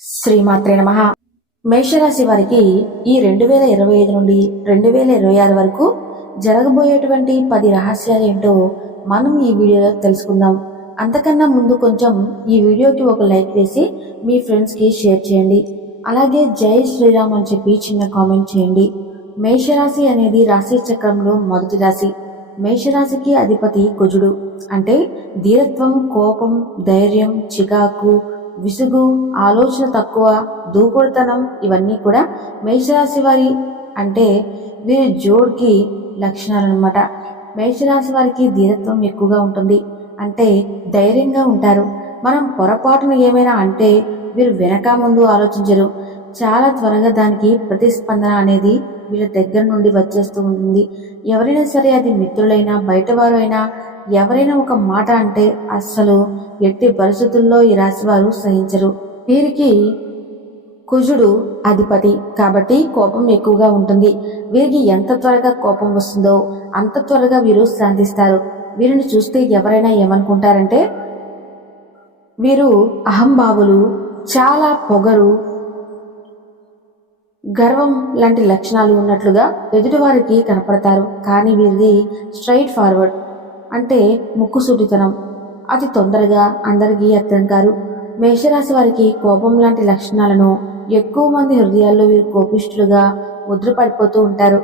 శ్రీమాత్రే నమః. మేషరాశి వారికి ఈ 2025 నుండి 2026 వరకు జరగబోయేటువంటి 10 రహస్యాలు ఏంటో మనం ఈ వీడియోలో తెలుసుకుందాం. అంతకన్నా ముందు కొంచెం ఈ వీడియోకి ఒక లైక్ వేసి మీ ఫ్రెండ్స్కి షేర్ చేయండి. అలాగే జై శ్రీరామ్ అని చెప్పి చిన్న కామెంట్ చేయండి. మేషరాశి అనేది రాశి చక్రంలో మొదటి రాశి. మేషరాశికి అధిపతి కుజుడు. అంటే ధీరత్వం, కోపం, ధైర్యం, చికాకు, విసుగు, ఆలోచన తక్కువ, దూకుడుతనం ఇవన్నీ కూడా మేషరాశి వారి అంటే వీరి జోడ్కి లక్షణాలు అనమాట. మేషరాశి వారికి ధీరత్వం ఎక్కువగా ఉంటుంది. అంటే ధైర్యంగా ఉంటారు. మనం పొరపాటును ఏమైనా అంటే వీరు వెనక ముందు ఆలోచించరు. చాలా త్వరగా దానికి ప్రతిస్పందన అనేది వీళ్ళ దగ్గర నుండి వచ్చేస్తూ ఉంటుంది. ఎవరైనా సరే, అది మిత్రులైనా బయటవారు అయినా, ఎవరైనా ఒక మాట అంటే అస్సలు ఎట్టి పరిస్థితుల్లో ఈ రాశి వారు సహించరు. వీరికి కుజుడు అధిపతి కాబట్టి కోపం ఎక్కువగా ఉంటుంది. వీరికి ఎంత త్వరగా కోపం వస్తుందో అంత త్వరగా వీరు శాంతిస్తారు. వీరిని చూస్తే ఎవరైనా ఏమనుకుంటారంటే వీరు అహంభావులు, చాలా పొగరు, గర్వం లాంటి లక్షణాలు ఉన్నట్లుగా ఎదుటివారికి కనపడతారు. కానీ వీరిది స్ట్రైట్ ఫార్వర్డ్ అంటే ముక్కుసూటితనం. అతి తొందరగా అందరికీ అర్థం కారు. మేషరాశి వారికి కోపం లాంటి లక్షణాలను ఎక్కువ మంది హృదయాల్లో వీరు కోపిష్ఠులుగా ముద్రపడిపోతూ ఉంటారు.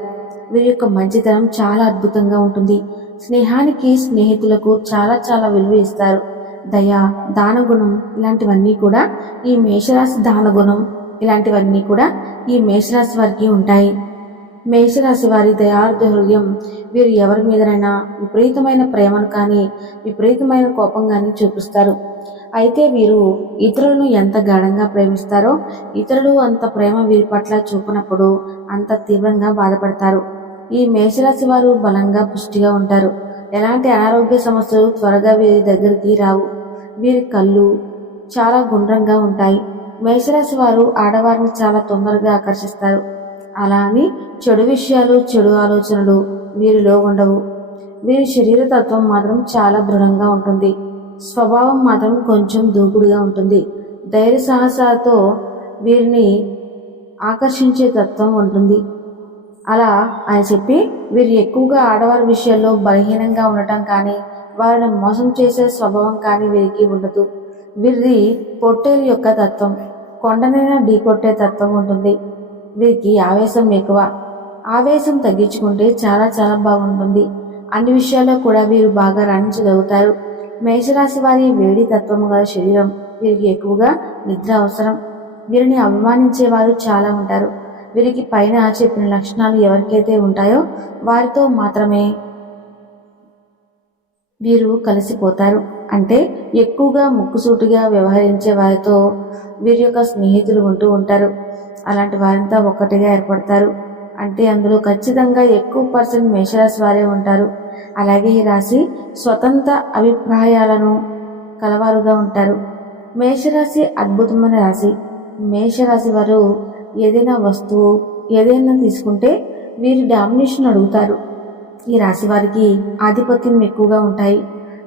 వీరి యొక్క మంచితనం చాలా అద్భుతంగా ఉంటుంది. స్నేహానికి, స్నేహితులకు చాలా చాలా విలువ ఇస్తారు. దయ, దానగుణం ఇలాంటివన్నీ కూడా ఈ మేషరాశి దానగుణం ఇలాంటివన్నీ కూడా ఈ మేషరాశి వారికి ఉంటాయి. మేషరాశి వారి దయార్థ హృదయం వీరు ఎవరి మీదనైనా విపరీతమైన ప్రేమను కానీ విపరీతమైన కోపం కానీ చూపిస్తారు. అయితే వీరు ఇతరులను ఎంత గాఢంగా ప్రేమిస్తారో ఇతరులు అంత ప్రేమ వీరి పట్ల చూపినప్పుడు అంత తీవ్రంగా బాధపడతారు. ఈ మేషరాశి వారు బలంగా పుష్టిగా ఉంటారు. ఎలాంటి అనారోగ్య సమస్యలు త్వరగా వీరి దగ్గరికి రావు. వీరి కళ్ళు చాలా గుండ్రంగా ఉంటాయి. మేషరాశి వారు ఆడవారిని చాలా తొందరగా ఆకర్షిస్తారు. అలా అని చెడు విషయాలు, చెడు ఆలోచనలు వీరిలో ఉండవు. వీరి శరీర తత్వం మాత్రం చాలా దృఢంగా ఉంటుంది. స్వభావం మాత్రం కొంచెం దూకుడుగా ఉంటుంది. ధైర్య సాహసాలతో వీరిని ఆకర్షించే తత్వం ఉంటుంది. అలా అని చెప్పి వీరు ఎక్కువగా ఆడవారి విషయాల్లో బలహీనంగా ఉండటం కానీ వారిని మోసం చేసే స్వభావం కానీ వీరికి ఉండదు. వీరిది పొట్టేలు యొక్క తత్వం. కొండనైనా ఢీకొట్టే తత్వం ఉంటుంది. వీరికి ఆవేశం ఎక్కువ. ఆవేశం తగ్గించుకుంటే చాలా చాలా బాగుంటుంది. అన్ని విషయాల్లో కూడా వీరు బాగా రాణించగలుగుతారు. మేషరాశి వారి వేడి తత్వం గల శరీరం. వీరికి ఎక్కువగా నిద్ర అవసరం. వీరిని అభిమానించే వారు చాలా ఉంటారు. వీరికి పైన చెప్పిన లక్షణాలు ఎవరికైతే ఉంటాయో వారితో మాత్రమే వీరు కలిసిపోతారు. అంటే ఎక్కువగా ముక్కుసూటిగా వ్యవహరించే వారితో వీరి యొక్క స్నేహితులు ఉంటూ ఉంటారు. అలాంటి వారంతా ఒక్కటిగా ఏర్పడతారు. అంటే అందులో ఖచ్చితంగా ఎక్కువ % మేషరాశి వారే ఉంటారు. అలాగే ఈ రాశి స్వతంత్ర అభిప్రాయాలను కలవారుగా ఉంటారు. మేషరాశి అద్భుతమైన రాశి. మేషరాశి వారు ఏదైనా వస్తువు ఏదైనా తీసుకుంటే వీరి డామినేషన్ అడుగుతారు. ఈ రాశి వారికి ఆధిపత్యం ఎక్కువగా ఉంటాయి.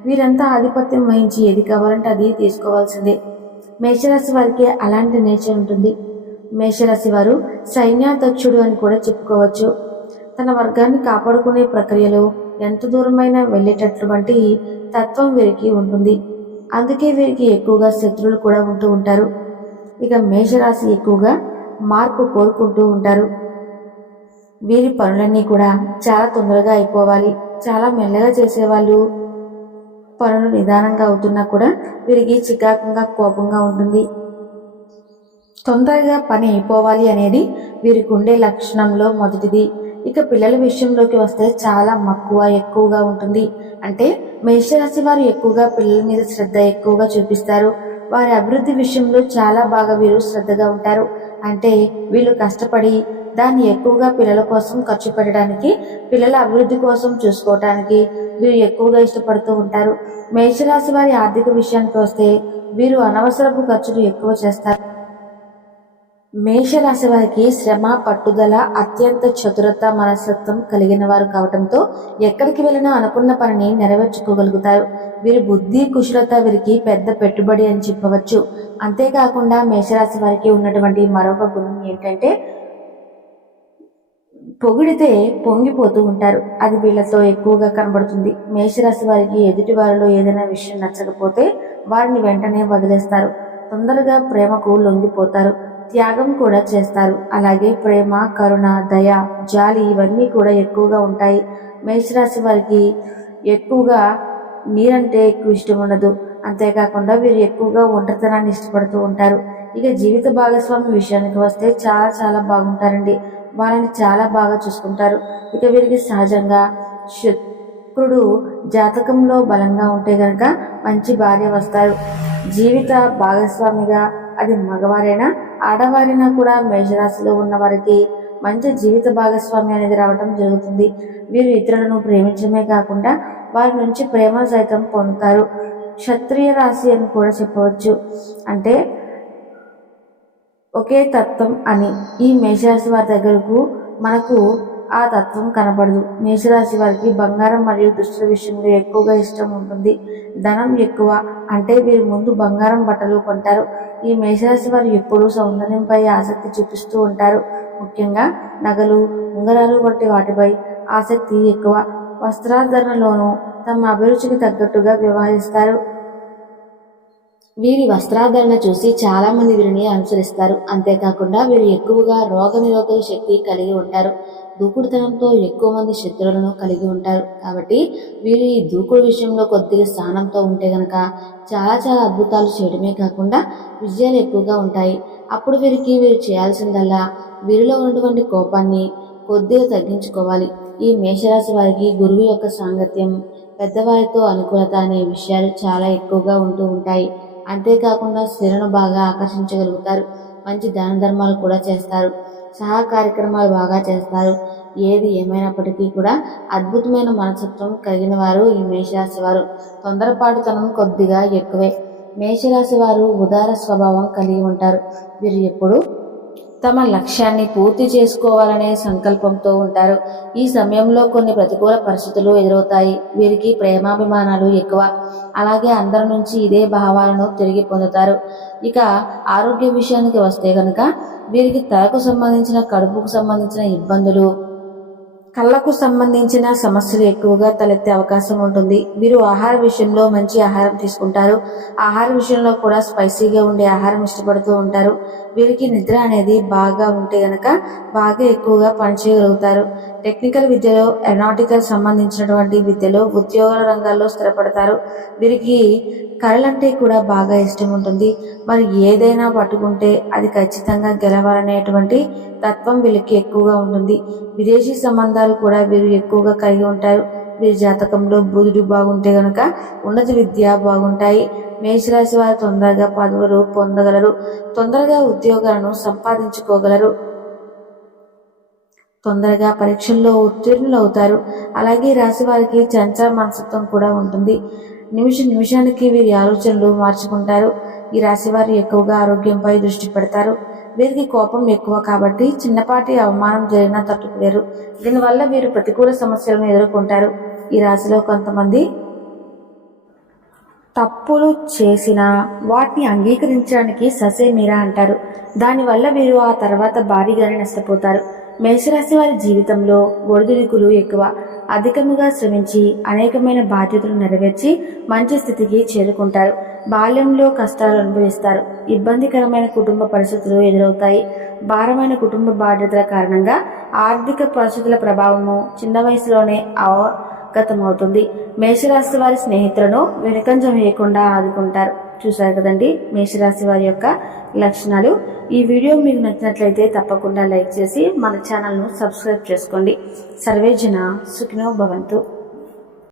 వీరంతా ఆధిపత్యం వహించి ఏది కావాలంటే అది తీసుకోవాల్సిందే. మేషరాశి వారికి అలాంటి నేచర్ ఉంటుంది. మేషరాశి వారు సైన్యాధ్యక్షుడు అని కూడా చెప్పుకోవచ్చు. తన వర్గాన్ని కాపాడుకునే ప్రక్రియలో ఎంత దూరమైనా వెళ్ళేటట్లు వంటి తత్వం వీరికి ఉంటుంది. అందుకే వీరికి ఎక్కువగా శత్రువులు కూడా ఉంటూ ఉంటారు. ఇక మేషరాశి ఎక్కువగా మార్పు కోరుకుంటూ ఉంటారు. వీరి పనులన్నీ కూడా చాలా తొందరగా అయిపోవాలి. చాలా మెల్లగా చేసేవాళ్ళు. పనులు నిదానంగా అవుతున్నా కూడా వీరికి చికాకంగా కోపంగా ఉంటుంది. తొందరగా పని అయిపోవాలి అనేది వీరికి ఉండే లక్షణంలో మొదటిది. ఇక పిల్లల విషయంలోకి వస్తే చాలా మక్కువ ఎక్కువగా ఉంటుంది. అంటే మేషరాశి వారు ఎక్కువగా పిల్లల మీద శ్రద్ధ ఎక్కువగా చూపిస్తారు. వారి అభివృద్ధి విషయంలో చాలా బాగా వీరు శ్రద్ధగా ఉంటారు. అంటే వీళ్ళు కష్టపడి దాన్ని ఎక్కువగా పిల్లల కోసం ఖర్చు పెట్టడానికి, పిల్లల అభివృద్ధి కోసం చూసుకోవటానికి వీరు ఎక్కువగా ఇష్టపడుతూ ఉంటారు. మేషరాశి వారి ఆర్థిక విషయానికి వస్తే వీరు అనవసరపు ఖర్చులు ఎక్కువ చేస్తారు. మేషరాశి వారికి శ్రమ, పట్టుదల, అత్యంత చతురత మనస్తత్వం కలిగిన వారు కావటంతో ఎక్కడికి వెళ్ళినా అనుకున్న పనిని నెరవేర్చుకోగలుగుతారు. వీరి బుద్ధి, కుశలత వీరికి పెద్ద పెట్టుబడి అని చెప్పవచ్చు. అంతేకాకుండా మేషరాశి వారికి ఉన్నటువంటి మరొక గుణం ఏంటంటే పొగిడితే పొంగిపోతూ ఉంటారు. అది వీళ్ళతో ఎక్కువగా కనబడుతుంది. మేషరాశి వారికి ఎదుటి వారిలో ఏదైనా విషయం నచ్చకపోతే వారిని వెంటనే వదిలేస్తారు. తొందరగా ప్రేమకు లొంగిపోతారు. త్యాగం కూడా చేస్తారు. అలాగే ప్రేమ, కరుణ, దయ, జాలి ఇవన్నీ కూడా ఎక్కువగా ఉంటాయి. మేషరాశి వారికి ఎక్కువగా నీరంటే ఎక్కువ ఇష్టం ఉండదు. అంతేకాకుండా వీరు ఎక్కువగా ఒంటరితనాన్ని ఇష్టపడుతూ ఉంటారు. ఇక జీవిత భాగస్వామి విషయానికి వస్తే చాలా చాలా బాగుంటారండి. వాళ్ళని చాలా బాగా చూసుకుంటారు. ఇక వీరికి సహజంగా శుక్రుడు జాతకంలో బలంగా ఉంటే గనక మంచి భార్య వస్తారు. జీవిత భాగస్వామిగా అది మగవారైనా ఆడవారైనా కూడా మేషరాశిలో ఉన్న వారికి మంచి జీవిత భాగస్వామి అనేది రావడం జరుగుతుంది. వీరు ఇతరులను ప్రేమించడమే కాకుండా వారి నుంచి ప్రేమ సైతం పొందుతారు. క్షత్రియ రాశి అని కూడా చెప్పవచ్చు. అంటే ఒకే తత్వం అని. ఈ మేషరాశి వారి దగ్గరకు మనకు ఆ తత్వం కనబడదు. మేషరాశి వారికి బంగారం మరియు దుస్తుల విషయంలో ఎక్కువగా ఇష్టం ఉంటుంది. ధనం ఎక్కువ, అంటే వీరు ముందు బంగారం బట్టలు కొంటారు. ఈ మేషరాశి వారు ఎప్పుడూ సౌందర్యంపై ఆసక్తి చూపిస్తూ ఉంటారు. ముఖ్యంగా నగలు, ఉంగరాలు వంటి వాటిపై ఆసక్తి ఎక్కువ. వస్త్రాధరణలోనూ తమ అభిరుచికి తగ్గట్టుగా వ్యవహరిస్తారు. వీరి వస్త్రాధరణ చూసి చాలా మంది వీరిని అనుసరిస్తారు. అంతేకాకుండా వీరు ఎక్కువగా రోగనిరోధక శక్తి కలిగి ఉంటారు. దూకుడుతనంతో ఎక్కువ మంది శత్రువులను కలిగి ఉంటారు. కాబట్టి వీరు ఈ దూకుడు విషయంలో కొద్దిగా స్థానంతో ఉంటే గనక చాలా చాలా అద్భుతాలు చేయడమే కాకుండా విజయాలు ఎక్కువగా ఉంటాయి. అప్పుడు వీరు చేయాల్సిందల్లా వీరిలో ఉన్నటువంటి కోపాన్ని కొద్దిగా తగ్గించుకోవాలి. ఈ మేషరాశి వారికి గురువు యొక్క సాంగత్యం, పెద్దవారితో అనుకూలత అనే విషయాలు చాలా ఎక్కువగా ఉంటూ ఉంటాయి. అంతేకాకుండా స్త్రీలను బాగా ఆకర్షించగలుగుతారు. మంచి దాన ధర్మాలు కూడా చేస్తారు. సహా కార్యక్రమాలు బాగా చేస్తారు. ఏది ఏమైనప్పటికీ కూడా అద్భుతమైన మనస్తత్వం కలిగిన వారు ఈ మేషరాశి వారు. తొందరపాటుతనం కొద్దిగా ఎక్కువే. మేషరాశి వారు ఉదార స్వభావం కలిగి ఉంటారు. వీరు ఎప్పుడు తమ లక్ష్యాన్ని పూర్తి చేసుకోవాలనే సంకల్పంతో ఉంటారు. ఈ సమయంలో కొన్ని ప్రతికూల పరిస్థితులు ఎదురవుతాయి. వీరికి ప్రేమాభిమానాలు ఎక్కువ. అలాగే అందరి నుంచి ఇదే భావాలను తిరిగి పొందుతారు. ఇక ఆరోగ్య విషయానికి వస్తే కనుక వీరికి తలకు సంబంధించిన, కడుపుకు సంబంధించిన ఇబ్బందులు, కళ్ళకు సంబంధించిన సమస్యలు ఎక్కువగా తలెత్తే అవకాశం ఉంటుంది. వీరు ఆహార విషయంలో మంచి ఆహారం తీసుకుంటారు. ఆహార విషయంలో కూడా స్పైసీగా ఉండే ఆహారం ఇష్టపడుతూ ఉంటారు. వీరికి నిద్ర అనేది బాగా ఉంటే గనక బాగా ఎక్కువగా పనిచేయగలుగుతారు. టెక్నికల్ విద్యలో, ఏరోనాటికల్ సంబంధించినటువంటి విద్యలో, ఉద్యోగాల రంగాల్లో స్థిరపడతారు. వీరికి కళలంటే కూడా బాగా ఇష్టం ఉంటుంది. మరి ఏదైనా పట్టుకుంటే అది ఖచ్చితంగా గెలవాలనేటువంటి తత్వం వీళ్ళకి ఎక్కువగా ఉంటుంది. విదేశీ సంబంధాలు కూడా వీరు ఎక్కువగా కలిగి ఉంటారు. వీరి జాతకంలో బుధుడు బాగుంటే గనక ఉన్నత విద్య బాగుంటాయి. మేషరాశి వారు తొందరగా పదవులు పొందగలరు. తొందరగా ఉద్యోగాలను సంపాదించుకోగలరు. తొందరగా పరీక్షల్లో ఉత్తీర్ణులవుతారు. అలాగే రాశి వారికి చంచల మనస్తత్వం కూడా ఉంటుంది. నిమిషానికి వీరి ఆలోచనలు మార్చుకుంటారు. ఈ రాశి వారు ఎక్కువగా ఆరోగ్యంపై దృష్టి పెడతారు. వీరికి కోపం ఎక్కువ కాబట్టి చిన్నపాటి అవమానం జరిగినా తట్టుకోలేరు. దీనివల్ల వీరు ప్రతికూల సమస్యలను ఎదుర్కొంటారు. ఈ రాశిలో కొంతమంది తప్పులు చేసినా వాటిని అంగీకరించడానికి ససేమిరా అంటారు. దానివల్ల వీరు ఆ తర్వాత భారీగానే నష్టపోతారు. మేషరాశి వారి జీవితంలో ఒడిదుడుకులు ఎక్కువ. అధికముగా శ్రమించి అనేకమైన బాధ్యతలు నెరవేర్చి మంచి స్థితికి చేరుకుంటారు. బాల్యంలో కష్టాలు అనుభవిస్తారు. ఇబ్బందికరమైన కుటుంబ పరిస్థితులు ఎదురవుతాయి. భారమైన కుటుంబ బాధ్యతల కారణంగా ఆర్థిక పరిస్థితుల ప్రభావము చిన్న వయసులోనే అవగతమవుతుంది. మేషరాశి వారి స్నేహితులను వెనుకంజ వేయకుండా ఆదుకుంటారు. చూశారు కదండి మేషరాశి వారి యొక్క లక్షణాలు. ఈ వీడియో మీకు నచ్చినట్లయితే తప్పకుండా లైక్ చేసి మన ఛానల్ను సబ్స్క్రైబ్ చేసుకోండి. సర్వేజన సుఖినో భవంతు.